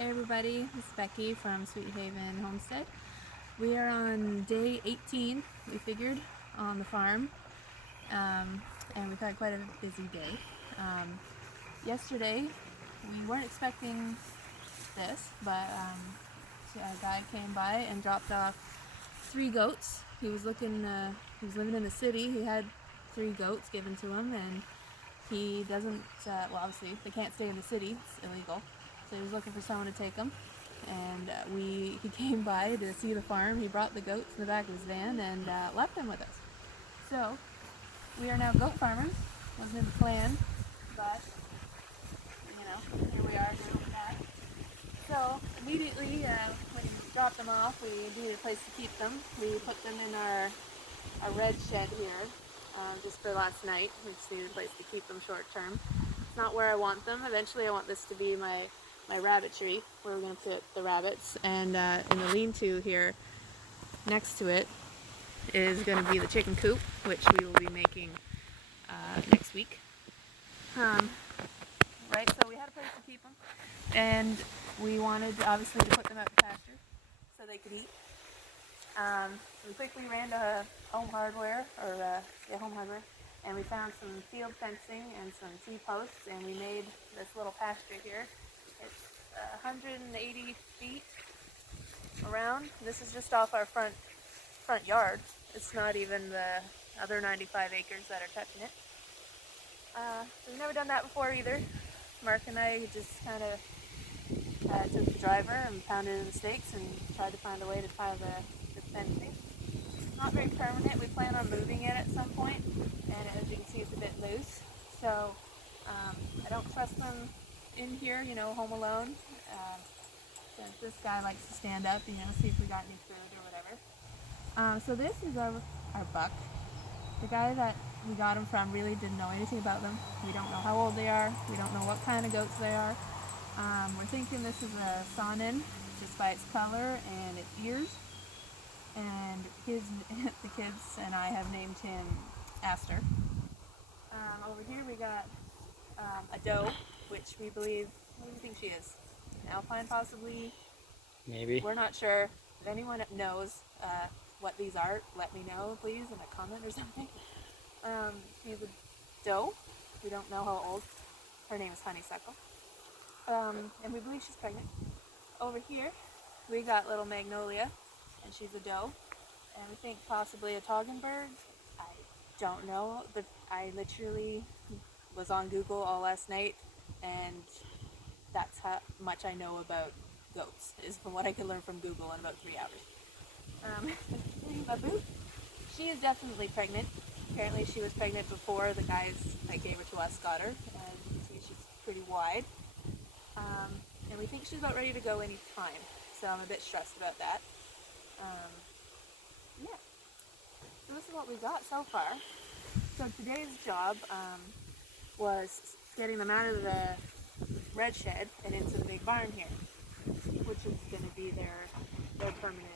Hey everybody, this is Becky from Sweet Haven Homestead. We are on day 18, we figured, on the farm, and we've had quite a busy day. Yesterday, we weren't expecting this, but a guy came by and dropped off 3 goats. He was living in the city. He had 3 goats given to him, and he doesn't, well, obviously they can't stay in the city, it's illegal. So he was looking for someone to take them, and he came by to see the farm. He brought the goats in the back of his van and left them with us. So we are now goat farmers. Wasn't in the plan, but here we are doing that. So immediately when he dropped them off, we needed a place to keep them. We put them in our red shed here, just for last night. We just needed a place to keep them short term. It's not where I want them. Eventually I want this to be my rabbitry, where we're going to put the rabbits, and in the lean-to here next to it is going to be the chicken coop, which we will be making next week. Right, so we had a place to keep them, and we wanted obviously to put them out to pasture so they could eat. We quickly ran to Home Hardware, and we found some field fencing and some T-posts, and we made this little pasture here. It's 180 feet around. This is just off our front yard. It's not even the other 95 acres that are touching it. We've never done that before either. Mark and I just kind of took the driver and pounded in the stakes and tried to find a way to tie the fencing. It's not very permanent. We plan on moving it at some point, and as you can see, it's a bit loose. So I don't trust them in here, home alone. Since this guy likes to stand up, see if we got any food or whatever. So this is our buck. The guy that we got him from really didn't know anything about them. We don't know how old they are. We don't know what kind of goats they are. We're thinking this is a Saanen, just by its color and its ears. And the kids and I have named him Aster. Over here we got a doe, which we believe, what do you think she is? An Alpine possibly? Maybe. We're not sure. If anyone knows what these are, let me know please in a comment or something. She's a doe. We don't know how old. Her name is Honeysuckle. And we believe she's pregnant. Over here we got little Magnolia, and she's a doe. And we think possibly a Toggenburg. I don't know. I literally was on Google all last night, and that's how much I know about goats, is from what I could learn from Google in about 3 hours. Babu, she is definitely pregnant. Apparently she was pregnant before the guys that gave her to us got her. As you can see, she's pretty wide. And we think she's about ready to go any time, so I'm a bit stressed about that. Yeah. So this is what we got so far. So today's job was getting them out of the red shed and into the big barn here, which is going to be their permanent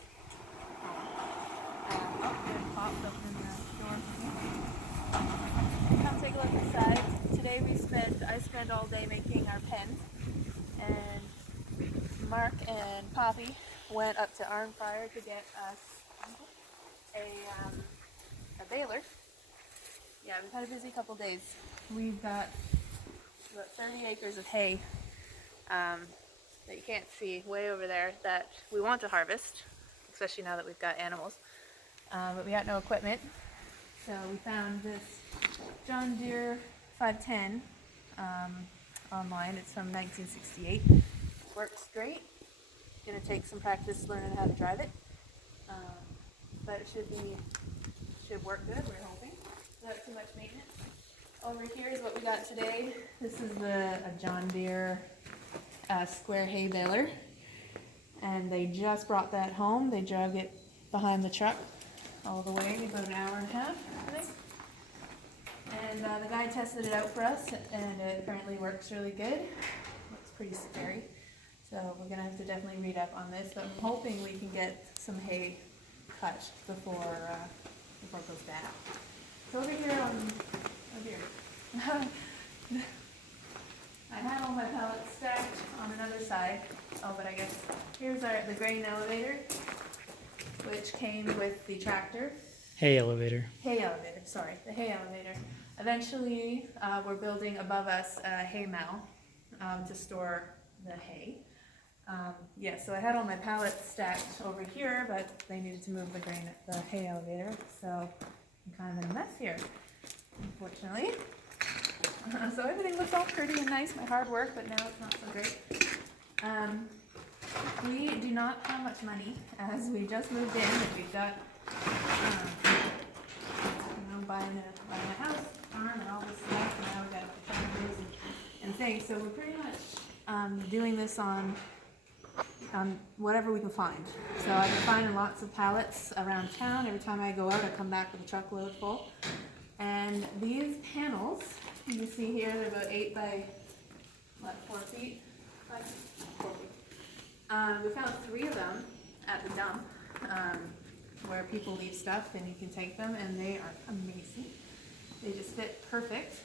home. There's pops opening the door for me. Come take a look inside. Today I spent all day making our pens, and Mark and Poppy went up to Arnfire to get us a baler. Yeah, we've had a busy couple days. We've got about 30 acres of hay that you can't see way over there that we want to harvest, especially now that we've got animals. But we got no equipment. So we found this John Deere 510 online. It's from 1968. Works great. Gonna take some practice learning how to drive it. But it should work good, we're hoping. Not too much maintenance. Over here is what we got today. This is a John Deere square hay baler, and they just brought that home. They drug it behind the truck all the way, about an hour and a half, I think. And the guy tested it out for us, and it apparently works really good. Looks pretty scary. So we're gonna have to definitely read up on this, but I'm hoping we can get some hay cut before it goes bad. So over here I had all my pallets stacked on another side. Oh, but I guess here's the grain elevator, which came with the tractor. Hay elevator. Hay elevator, sorry, the hay elevator. Eventually, we're building above us a hay mow to store the hay. Yeah, so I had all my pallets stacked over here, but they needed to move the hay elevator, so I'm kind of in a mess here, unfortunately. So everything looks all pretty and nice, my hard work, but now it's not so great. We do not have much money, as we just moved in, and we've got, buying a house, farm, and all this stuff, and now we've got tractors and things, so we're pretty much doing this on whatever we can find. So I've been finding lots of pallets around town. Every time I go out, I come back with a truckload full. And these panels, you can see here, they're about 8 by, 4 feet? 4 feet. We found 3 of them at the dump, where people leave stuff and you can take them, and they are amazing. They just fit perfect.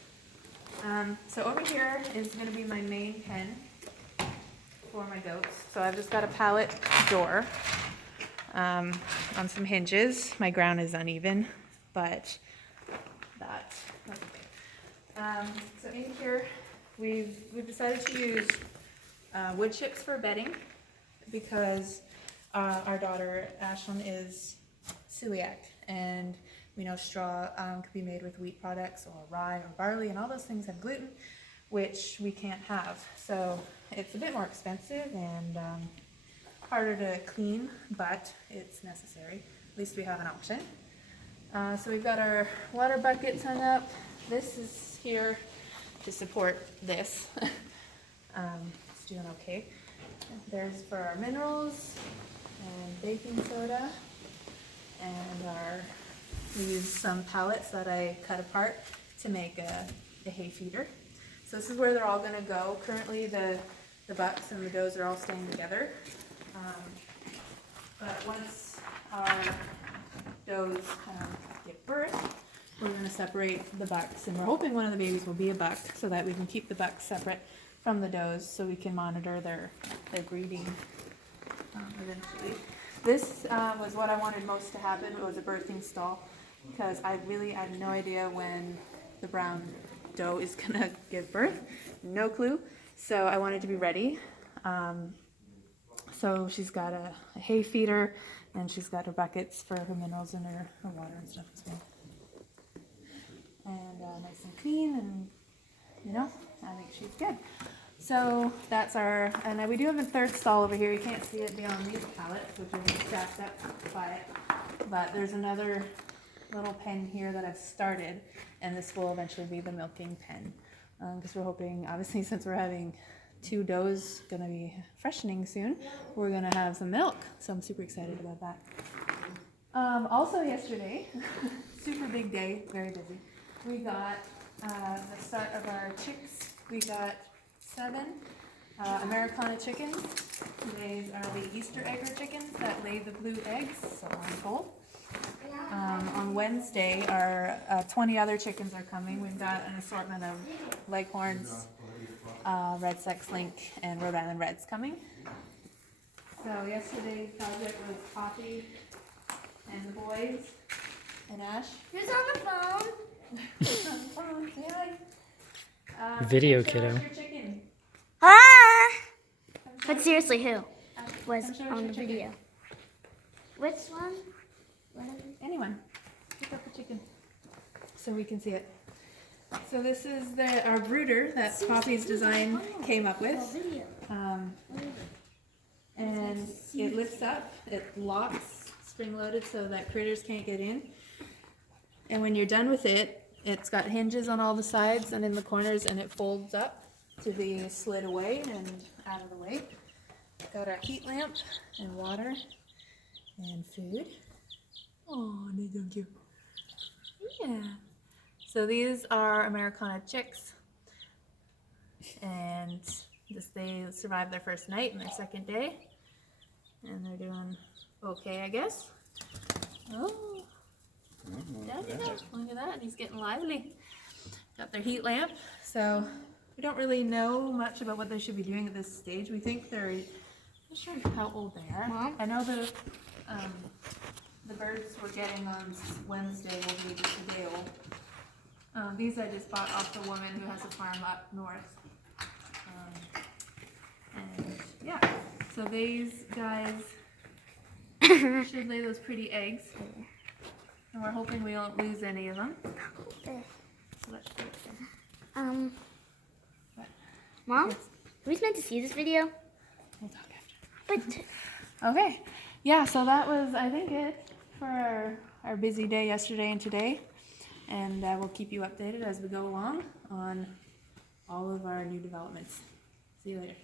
So over here is going to be my main pen for my goats. So I've just got a pallet door on some hinges. My ground is uneven, but that's okay. So in here, we've decided to use wood chips for bedding because our daughter Ashlyn is celiac, and we know straw could be made with wheat products or rye or barley, and all those things have gluten, which we can't have. So it's a bit more expensive and harder to clean, but it's necessary. At least we have an option. So we've got our water buckets hung up. This is here to support this. It's doing okay. There's for our minerals and baking soda, and we use some pallets that I cut apart to make a hay feeder. So this is where they're all going to go. Currently the bucks and the does are all staying together. But once our does give birth, we're going to separate the bucks, and we're hoping one of the babies will be a buck so that we can keep the bucks separate from the does so we can monitor their breeding eventually. This was what I wanted most to happen. It was a birthing stall, because I had no idea when the brown doe is gonna give birth. No clue. So I wanted to be ready. So she's got a hay feeder, and she's got her buckets for her minerals and her water and stuff as well. And nice and clean, and I think she's good. So that's and we do have a third stall over here. You can't see it beyond these pallets, which are just stacked up by it. But there's another little pen here that I've started, and this will eventually be the milking pen. Because we're hoping, obviously, since we're having 2 does going to be freshening soon, we're going to have some milk. So I'm super excited about that. Also yesterday, super big day, very busy. We got the start of our chicks. We got 7 Americana chickens. These are the Easter egger chickens that lay the blue eggs, so I'm told. On Wednesday, our 20 other chickens are coming. We've got an assortment of Leghorns, Red Sex Link, and Rhode Island Reds coming. So yesterday's project was Poppy and the boys and Ash. Who's on the phone? Who's on the phone? Say hi. Video show kiddo. us your chicken. Ah! Come show But us- seriously, who Ash, was come show us on your the chicken. video? Which one? Anyone. Pick up the chicken so we can see it. So this is our brooder that Poppy's design came up with. And it lifts up, it locks, spring-loaded, so that critters can't get in. And when you're done with it, it's got hinges on all the sides and in the corners, and it folds up to be slid away and out of the way. Got our heat lamp and water and food. Oh, thank you. Yeah. So these are Americana chicks, and they survived their first night and their second day, and they're doing okay, I guess. Oh, look at that! He's getting lively. Got their heat lamp, so We don't really know much about what they should be doing at this stage. We think they're, I'm not sure how old they are. Mom? I know the birds we're getting on Wednesday will be just a day old. These I just bought off the woman who has a farm up north. And yeah, so these guys should lay those pretty eggs. And we're hoping we won't lose any of them. So let's do it then. What? Mom? Yes. Are we meant to see this video? We'll talk after. But Okay, yeah, so that was, I think, it for our busy day yesterday and today. And we'll keep you updated as we go along on all of our new developments. See you later.